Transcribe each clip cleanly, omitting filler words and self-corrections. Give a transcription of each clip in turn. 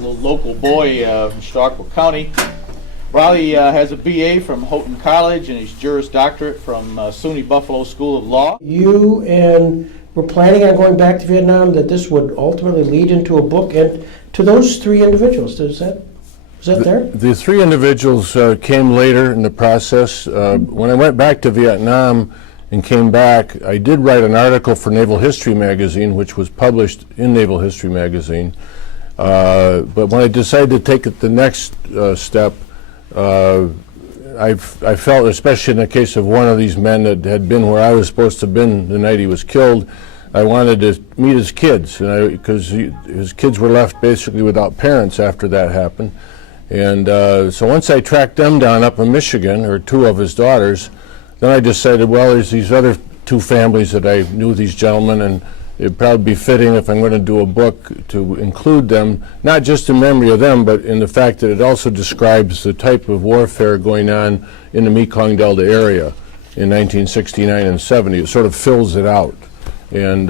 little local boy from Starkville County. Riley has a BA from Houghton College and his Juris Doctorate from SUNY Buffalo School of Law. You and were planning on going back to Vietnam, that this would ultimately lead into a book, and to those three individuals, was that there? The three individuals came later in the process. When I went back to Vietnam and came back, I did write an article for Naval History Magazine, which was published in Naval History Magazine. But when I decided to take it the next step, I felt, especially in the case of one of these men that had been where I was supposed to have been the night he was killed, I wanted to meet his kids, because his kids were left basically without parents after that happened. And so once I tracked them down up in Michigan, or two of his daughters, then I decided, well, there's these other two families that I knew these gentlemen, and it'd probably be fitting if I'm going to do a book to include them, not just in memory of them, but in the fact that it also describes the type of warfare going on in the Mekong Delta area in 1969 and 70. It sort of fills it out. And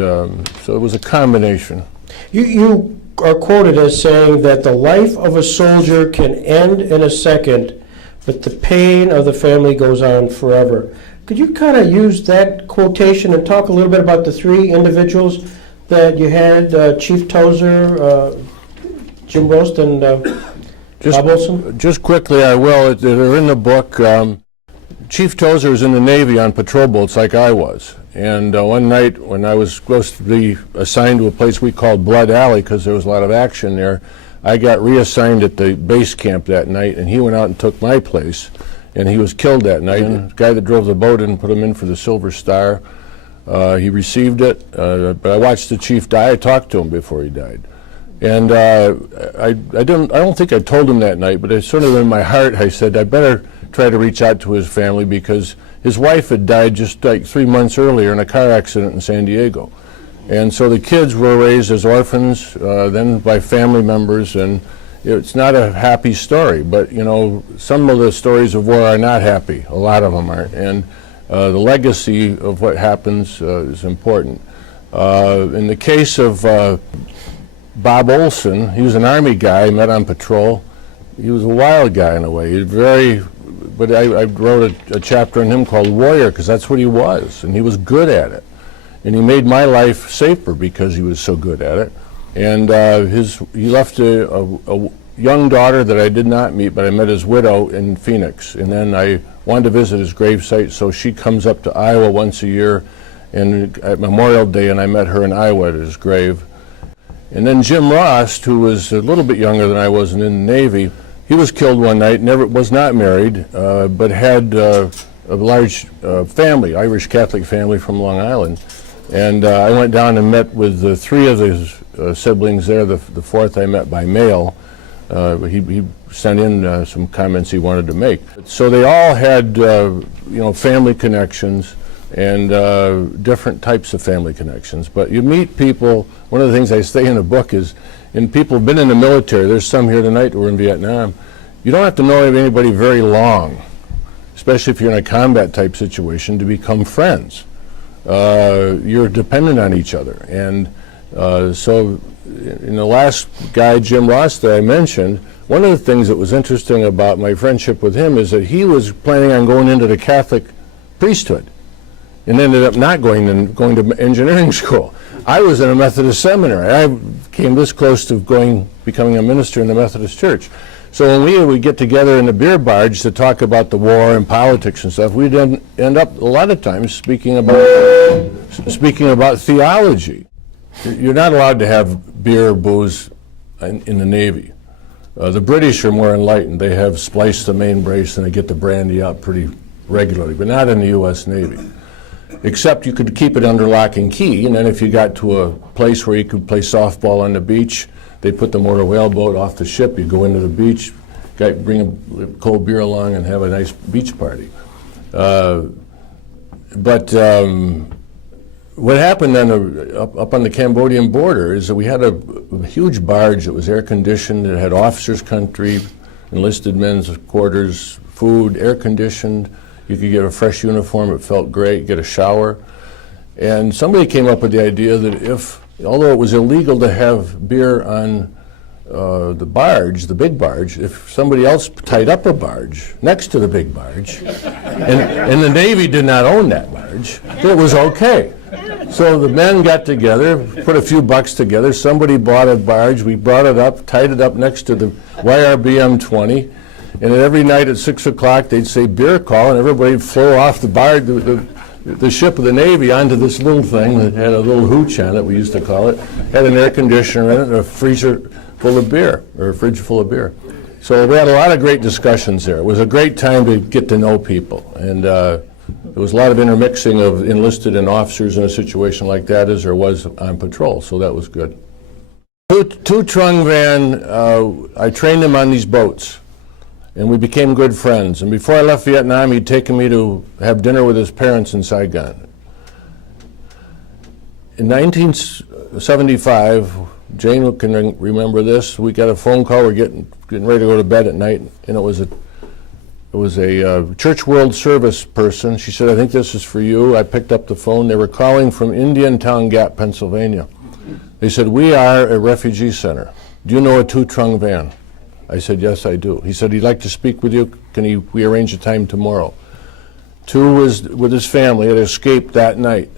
so it was a combination. You are quoted as saying that the life of a soldier can end in a second, but the pain of the family goes on forever. Could you kind of use that quotation and talk a little bit about the three individuals that you had, Chief Tozer, Jim Roast, and Bob Olson? Just quickly, I will. They're in the book. Chief Tozer was in the Navy on patrol boats like I was. And one night when I was supposed to be assigned to a place we called Blood Alley because there was a lot of action there, I got reassigned at the base camp that night, and he went out and took my place. And he was killed that night. And the guy that drove the boat didn't put him in for the Silver Star. He received it, but I watched the chief die. I talked to him before he died. And I don't think I told him that night, but it sort of in my heart I said I better try to reach out to his family, because his wife had died just like 3 months earlier in a car accident in San Diego. And so the kids were raised as orphans, then by family members, and it's not a happy story, but you know, some of the stories of war are not happy. A lot of them aren't, and the legacy of what happens is important. In the case of Bob Olson, he was an Army guy I met on patrol. He was a wild guy in a way. He was but I wrote a chapter on him called Warrior, because that's what he was, and he was good at it. And he made my life safer because he was so good at it. And he left a young daughter that I did not meet, but I met his widow in Phoenix. And then I wanted to visit his gravesite, so she comes up to Iowa once a year, and at Memorial Day, and I met her in Iowa at his grave. And then Jim Rost, who was a little bit younger than I was and in the Navy, he was killed one night, was not married, but had a large family, Irish Catholic family from Long Island. And I went down and met with the three of his siblings there. The fourth I met by mail. He sent in some comments he wanted to make. So they all had family connections and different types of family connections. But you meet people, one of the things I say in the book is, and people have been in the military, there's some here tonight who were in Vietnam, you don't have to know anybody very long, especially if you're in a combat type situation, to become friends. You're dependent on each other. And so in the last guy, Jim Ross, that I mentioned, one of the things that was interesting about my friendship with him is that he was planning on going into the Catholic priesthood and ended up not going to engineering school. I was in a Methodist seminary. I came this close to becoming a minister in the Methodist Church. So when we would get together in the beer barge to talk about the war and politics and stuff, we'd end up a lot of times speaking about theology. You're not allowed to have beer or booze in the Navy. The British are more enlightened. They have spliced the main brace and they get the brandy out pretty regularly, but not in the U.S. Navy. Except you could keep it under lock and key, and then if you got to a place where you could play softball on the beach, they put the motor whaleboat off the ship, you go into the beach, bring a cold beer along and have a nice beach party. But what happened then up on the Cambodian border is that we had a huge barge that was air conditioned, it had officers' country, enlisted men's quarters, food, air conditioned. You could get a fresh uniform, it felt great, get a shower. And somebody came up with the idea that although it was illegal to have beer on the barge, the big barge, if somebody else tied up a barge next to the big barge, and the Navy did not own that barge, it was okay. So the men got together, put a few bucks together, somebody bought a barge, we brought it up, tied it up next to the YRBM 20, and every night at 6 o'clock they'd say beer call, and everybody would flow off the barge, the ship of the Navy onto this little thing that had a little hooch on it, we used to call it, had an air conditioner in it and a freezer full of beer, or a fridge full of beer. So we had a lot of great discussions there. It was a great time to get to know people, and there was a lot of intermixing of enlisted and officers in a situation like that as there was on patrol, so that was good. Two Trung Van, I trained him on these boats, and we became good friends. And before I left Vietnam, he'd taken me to have dinner with his parents in Saigon. In 1975, Jane can remember this, we got a phone call, we're getting ready to go to bed at night, and it was a Church World Service person. She said, I think this is for you. I picked up the phone. They were calling from Indiantown Gap, Pennsylvania. They said, we are a refugee center. Do you know a Tu Trung Van? I said, yes, I do. He said, he'd like to speak with you. We arrange a time tomorrow? Tu was with his family, had escaped that night.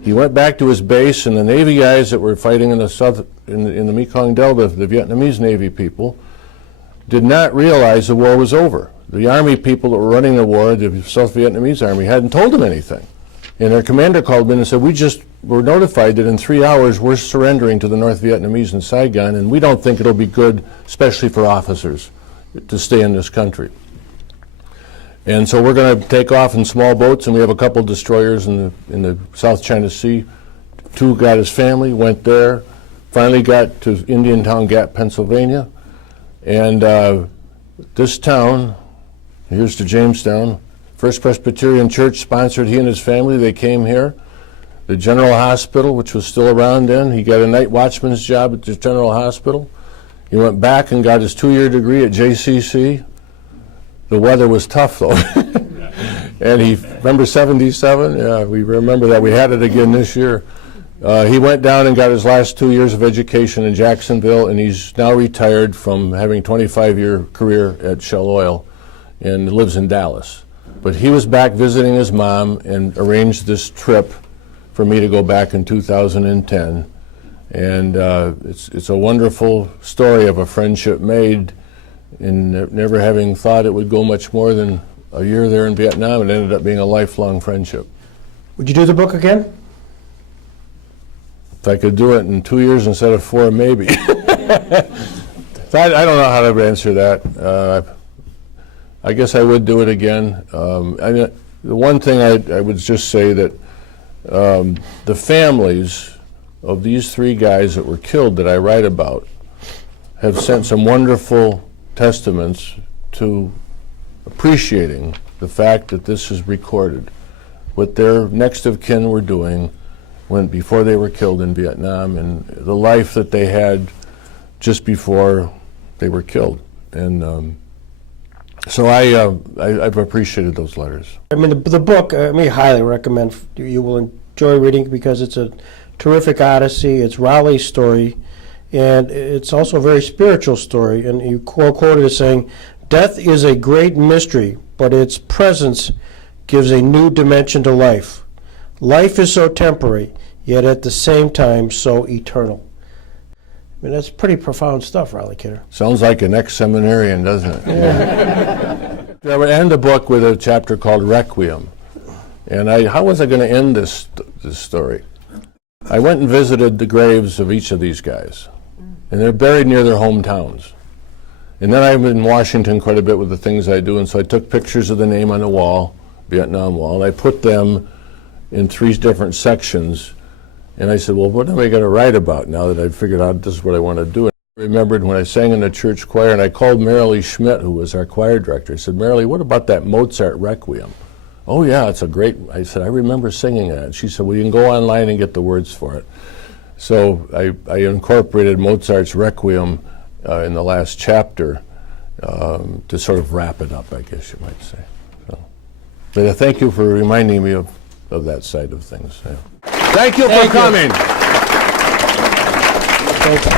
He went back to his base, and the Navy guys that were fighting in the Mekong Delta, the Vietnamese Navy people, did not realize the war was over. The Army people that were running the war, the South Vietnamese Army, hadn't told them anything. And their commander called in and said, we just were notified that in 3 hours we're surrendering to the North Vietnamese in Saigon, and we don't think it'll be good, especially for officers, to stay in this country. And so we're going to take off in small boats, and we have a couple destroyers in the South China Sea. Tu got his family, went there, finally got to Indiantown Gap, Pennsylvania, and this town, here's to Jamestown, First Presbyterian Church sponsored he and his family. They came here. The General Hospital, which was still around then, he got a night watchman's job at the General Hospital. He went back and got his 2-year degree at JCC. The weather was tough, though. And he, remember 77? Yeah, we remember that. We had it again this year. He went down and got his last 2 years of education in Jacksonville, and he's now retired from having a 25-year career at Shell Oil and lives in Dallas. But he was back visiting his mom and arranged this trip for me to go back in 2010. And it's a wonderful story of a friendship made in never having thought it would go much more than a year there in Vietnam. It ended up being a lifelong friendship. Would you do the book again? If I could do it in 2 years instead of 4, maybe. I don't know how to answer that. I guess I would do it again. The one thing I would just say that the families of these 3 guys that were killed that I write about have sent some wonderful testaments to appreciating the fact that this is recorded, what their next of kin were doing before they were killed in Vietnam, and the life that they had just before they were killed. And so I've appreciated those letters. I mean, the book, I highly recommend. You will enjoy reading because it's a terrific odyssey. It's Raleigh's story, and it's also a very spiritual story. And you quoted as saying, "Death is a great mystery, but its presence gives a new dimension to life. Life is so temporary, yet at the same time so eternal." I mean, that's pretty profound stuff, Rolland Kidder. Sounds like an ex-seminarian, doesn't it? Yeah. I would end the book with a chapter called Requiem. And how was I going to end this story? I went and visited the graves of each of these guys. And they're buried near their hometowns. And then I'm in Washington quite a bit with the things I do, and so I took pictures of the name on the wall, Vietnam Wall, and I put them in 3 different sections. And I said, well, what am I going to write about now that I've figured out this is what I want to do? And I remembered when I sang in the church choir, and I called Marilee Schmidt, who was our choir director. I said, Marilee, what about that Mozart Requiem? Oh, yeah, it's a great, I said, I remember singing that. And she said, well, you can go online and get the words for it. So I incorporated Mozart's Requiem in the last chapter to sort of wrap it up, I guess you might say. So, but thank you for reminding me of that side of things. Yeah. Thank you for coming. Thank you.